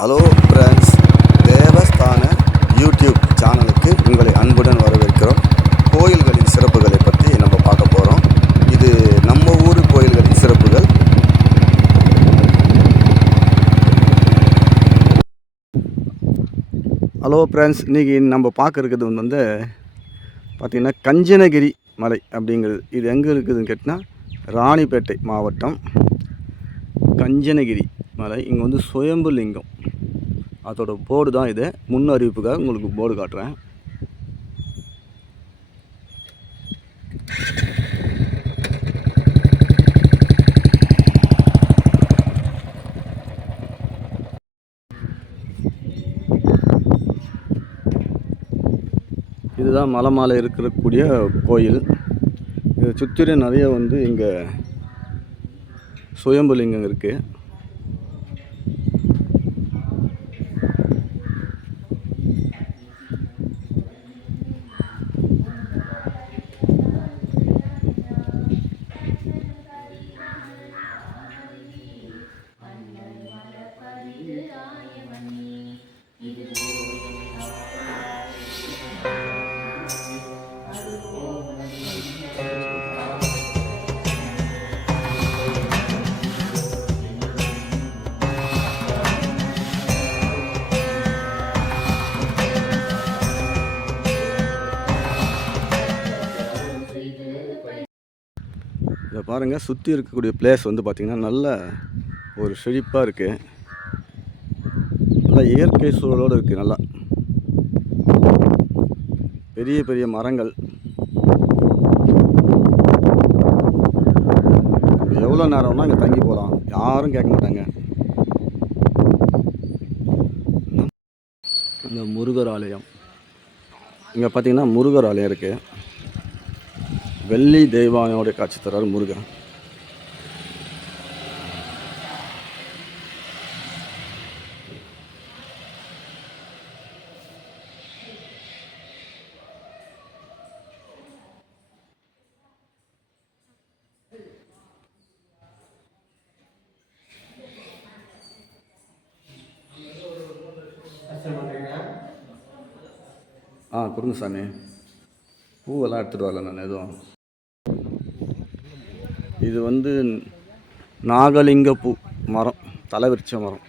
Hello friends தேவஸ்தான YouTube சேனலுக்கு உங்களை அன்புடன் வரவேற்கிறோம். கோயில்களின் சிறப்புகளை பற்றி நம்ம பார்க்க போகிறோம் இது நம்ம ஊர் கோயில்களின் சிறப்புகள். ஹலோ ஃப்ரெண்ட்ஸ் இன்றைக்கி நம்ம பார்க்குறது வந்து பார்த்திங்கன்னா கஞ்சனகிரி மலை அப்படிங்கிறது. இது எங்கே இருக்குதுன்னு கேட்டால் ராணிப்பேட்டை மாவட்டம் கஞ்சனகிரி. மலை இங்கே வந்து சுயம்பு லிங்கம். அதோட போர்டு தான் இது. முன் அறிவிப்புக்காக உங்களுக்கு போர்டு காட்டுறேன். இதுதான் மலை மாலை இருக்கக்கூடிய கோயில். இதை சுற்றிலும் நிறைய வந்து இங்கே சுயம்புலிங்கம் இருக்குது இதை பாருங்கள் சுற்றி இருக்கக்கூடிய பிளேஸ் வந்து பார்த்திங்கன்னா நல்ல ஒரு செழிப்பாக இருக்குது நல்லா இயற்கை சூழலோடு இருக்குது நல்லா. பெரிய பெரிய மரங்கள். எவ்வளோ நேரம்னா இங்கே தங்கி போகலாம் யாரும் கேட்க மாட்டாங்க. இந்த முருகர் ஆலயம். இங்கே பார்த்தீங்கன்னா முருகர் ஆலயம் இருக்குது வெள்ளி தெய்வானையோடைய காட்சி தர்றார் முருகன். ஆ கொடுங்க சாமி. பூவெல்லாம் எடுத்துகிட்டு வரல நான் எதுவும் இது வந்து நாகலிங்க பூ மரம் தலைவிரிச்ச மரம்.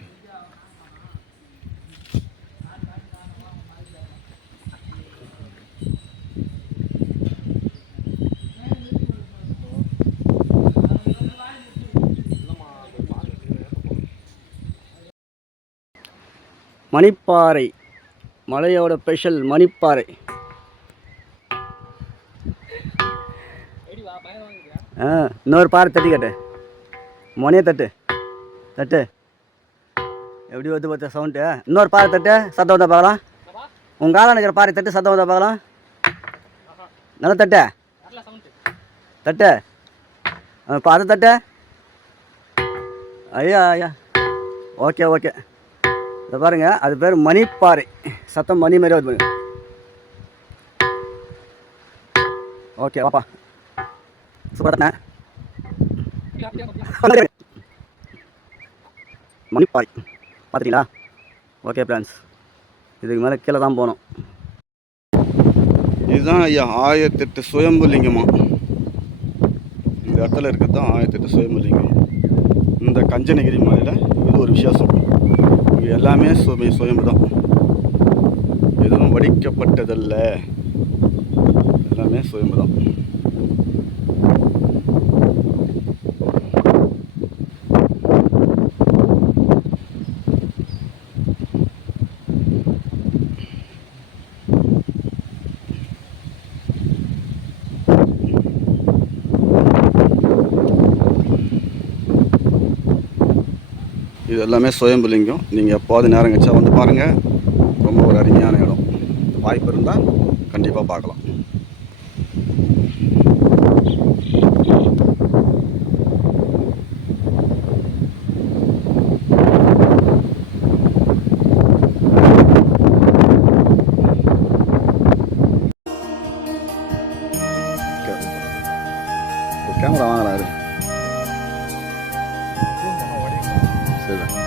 மணிப்பாறை மலையோட ஸ்பெஷல் மணிப்பாறை. ஆ இன்னொரு பாறை தட்டி கட்டு. மொனையை தட்டு. தட்டு. எப்படி வந்து பார்த்த சவுண்டு இன்னொரு பாறை தட்டு சத்தம் வந்தால் பார்க்கலாம். உங்கள் காலம் நினைக்கிற பாறை தட்டு சத்தம் வந்தால் பார்க்கலாம். நல்ல தட்டு. தட்டு. இப்போ அதை தட்டு. ஐயா ஐயா. Okay okay. இதை பாருங்க அது பேர் மணிப்பாறை. சத்தம் மணி மாதிரி வருது ஓகே வாப்பா. தானே மணிப்பாறை பார்த்துட்டீங்களா? ஓகே ஃப்ரெண்ட்ஸ் இதுக்கு மேலே கீழே தான் போகணும். இதுதான் ஐயா ஆயிரத்தெட்டு சுயம்பு லிங்கமா இந்த இடத்துல இருக்கிறது தான் ஆயிரத்தெட்டு சுயம்பு லிங்கம் இந்த கஞ்சனகிரி மலையில் இது ஒரு விசேஷம். இங்கே எல்லாமே சுமை சுயம்பு தான் எதுவும் வடிக்கப்பட்டதல்ல. எல்லாமே சுயம்பு தான் இது எல்லாமே சுயம்புலிங்கம். நீங்கள் எப்போது நேரம் கழிச்சா வந்து பாருங்கள் ரொம்ப ஒரு அருமையான இடம். வாய்ப்பு இருந்தால் கண்டிப்பாக பார்க்கலாம். 对的